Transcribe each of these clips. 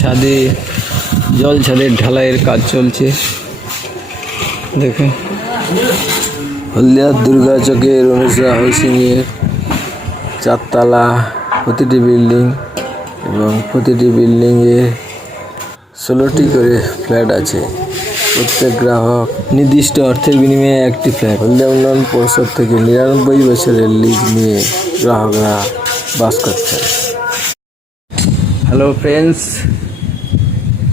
ছাদে জল ছাদের ঢালাইয়ের কাজ চলছে। দেখুন। হলদিয়া দুর্গা চকের অনুসরা হাউসিংয়ের চারতলা, প্রতিটি বিল্ডিং এবং প্রতিটি বিল্ডিংয়ে ষোলোটি করে ফ্ল্যাট আছে। প্রত্যেক গ্রাহক নির্দিষ্ট অর্থের বিনিময়ে একটি ফ্ল্যাট। হলদিয়া উন্নয়ন পরিষদ থেকে নিরানব্বই বছরের লিজ নিয়ে গ্রাহকরা বাস করছেন। হ্যালো ফ্রেন্ডস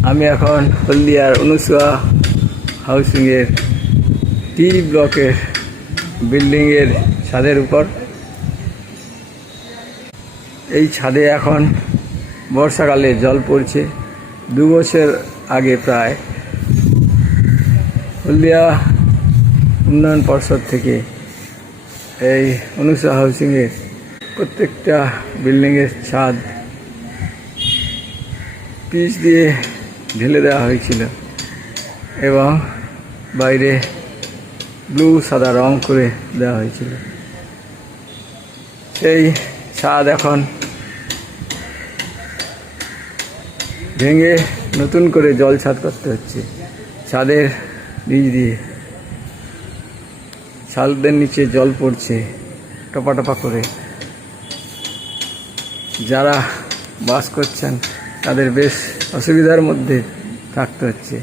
আমি এখন হলদিয়ার অনুসুয়া হাউসিংয়ের টি ব্লকের বিল্ডিংয়ের ছাদের উপর। এই ছাদে এখন বর্ষাকালে জল পড়ছে। দু বছর আগে প্রায় হলদিয়া উন্নয়ন পর্ষদ থেকে এই অনুসুয়া হাউসিংয়ের প্রত্যেকটা বিল্ডিংয়ের ছাদ পিচ দিয়ে ঢেলে দেওয়া হয়েছিল এবং বাইরে ব্লু সাদা রং করে দেওয়া হয়েছিল। সেই ছাদ এখন ভেঙে নতুন করে জল ছাদ করতে হচ্ছে। ছাদের নিচ দিয়ে। ছাদের নিচে জল পড়ছে টপা টপা করে। যারা বাস করছেন তাদের বেশ অসুবিধার মধ্যে থাকতে হচ্ছে।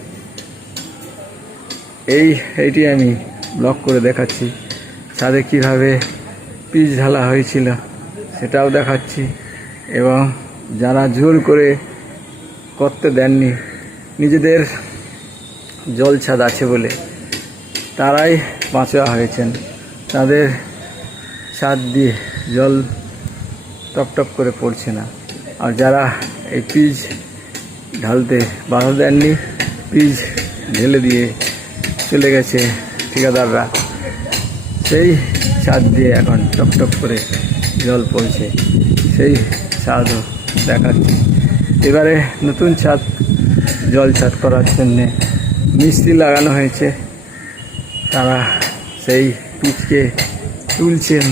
এই, এইটি আমি ব্লক করে দেখাচ্ছি। ছাদে কীভাবে পিচ ঢালা হয়েছিল সেটাও দেখাচ্ছি এবং যারা জোর করে করতে দেননি, নিজেদের জল ছাদ আছে বলে তারাই বাঁচা হয়েছেন। তাদের ছাদ দিয়ে জল টপটপ করে পড়ছে না। আর যারা এই পিচ ঢালতে বাধা দেননি। পিচ ঢেলে দিয়ে চলে গেছে ঠিকাদাররা। সেই ছাদ দিয়ে এখন টপটপ করে জল পড়ছে। সেই ছাদও দেখাচ্ছি। এবারে নতুন ছাদ জল ছাদ করার জন্যে মিস্ত্রি লাগানো হয়েছে। তারা সেই পিচকে তুলছেন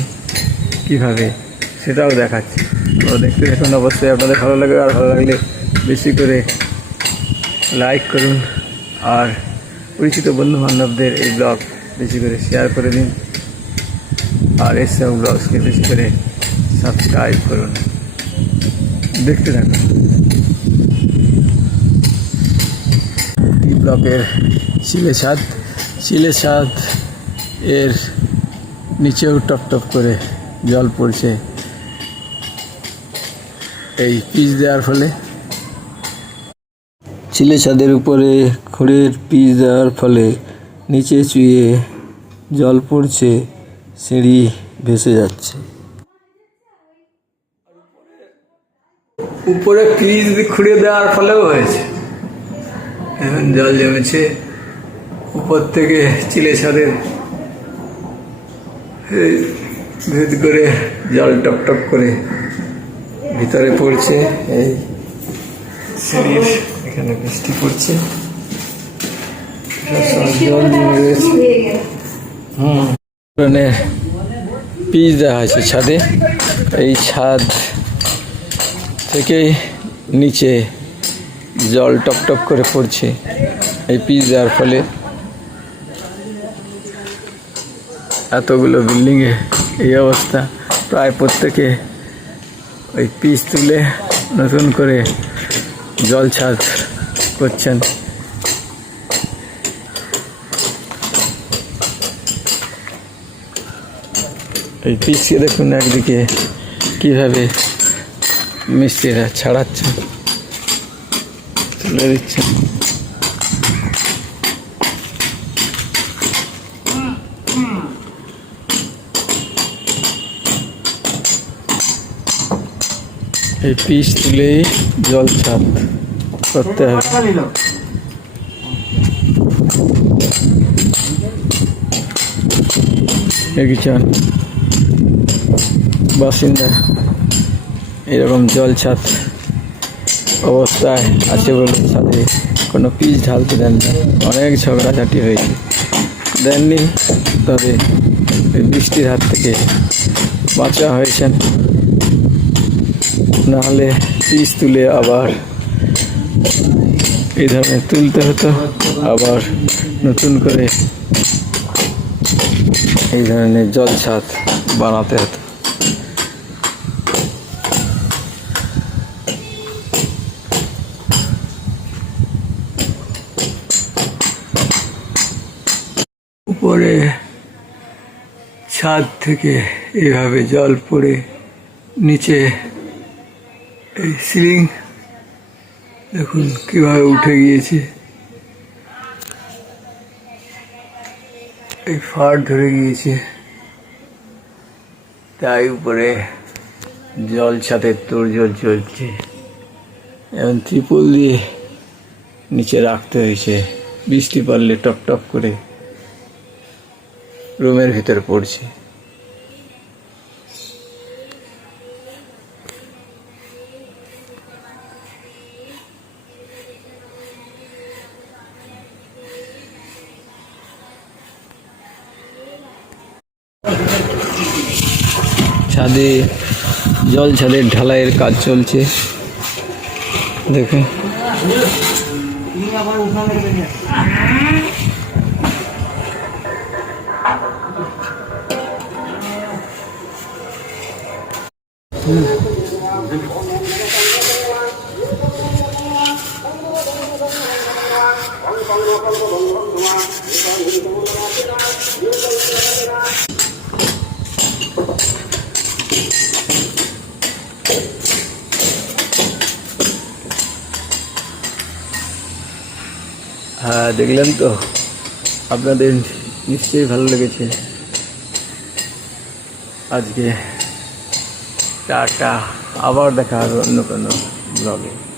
কীভাবে? সেটাও দেখাচ্ছি। তো দেখতে দেখুন অবশ্যই আপনাদের ভালো লাগবে, আর ভালো লাগলে বেশি করে লাইক করুন, আর পরিচিত বন্ধু বান্ধবদের এই ব্লগ বেশি করে শেয়ার করে দিন, আর এসব ব্লগসকে বেশি করে সাবস্ক্রাইব করুন। দেখতে থাকুন। এই ব্লকের শিলে ছাদ শিলে ছাদ এর নিচেও টপ টপ করে জল পড়ছে। এই পিচ দেওয়ার ফলে। চিলে ছাদের উপরে খড়ের পিচ দেওয়ার ফলে নিচে চুয়ে জল পড়ছে সিঁড়ি ভেসে যাচ্ছে। উপরে পিচ খুঁড়ে দেওয়ার ফলেও হয়েছে। এখন জল জমেছে উপর থেকে চিলে ছাদের। ভেদ করে জল টপ টপ করে ভিতরে পড়ছে এই সিঁড়ির এখানে বৃষ্টি পড়ছে। হুম। পিচ দেওয়া হয়েছে ছাদে। এই ছাদ থেকেই নিচে জল টপ টপ করে পড়ছে। এই পিচ দেওয়ার ফলে এতগুলো বিল্ডিংয়ে এই অবস্থা। প্রায় প্রত্যেকে ওই পিস তুলে নতুন করে জল ছাদ করছেন। এই পিসকে দেখুন একদিকে কীভাবে মিস্ত্রিরা ছাড়াচ্ছেন, তুলে দিচ্ছেন। এই পিস তুলেই জল ছাপ করতে হবে। একজন বাসিন্দা, এরকম জল ছাদ অবস্থায় আছে বলে সাথে কোনো পিচ ঢালতে দেন না। অনেক ঝগড়াঝাটি হয়েছে। দেননি, তবে বৃষ্টির হাত থেকে বাঁচা হয়েছেন। নাহলে পিস তুলে আবার এই ধরনের তুলতে হতো। আবার নতুন করে এই ধরনের জল ছাদ বানাতে হতো। উপরে ছাদ থেকে এভাবে জল পড়ে, নিচে এই সিলিং দেখুন কীভাবে উঠে গিয়েছে। এই ফাড় ধরে গিয়েছে। তাই উপরে জল ছাদের তোড়জোড় চলছে। এবং ত্রিপল দিয়ে নিচে রাখতে হয়েছে। বৃষ্টি পড়লে টপ টপ করে রুমের ভিতরে পড়ছে। ছাদে জল ছাদের ঢালাইয়ের কাজ চলছে। দেখুন। দেখলেন তো। আপনাদের নিশ্চয়ই ভালো লেগেছে। আজকে টাটা। আবার দেখা হবে অন্য কোনো ব্লগে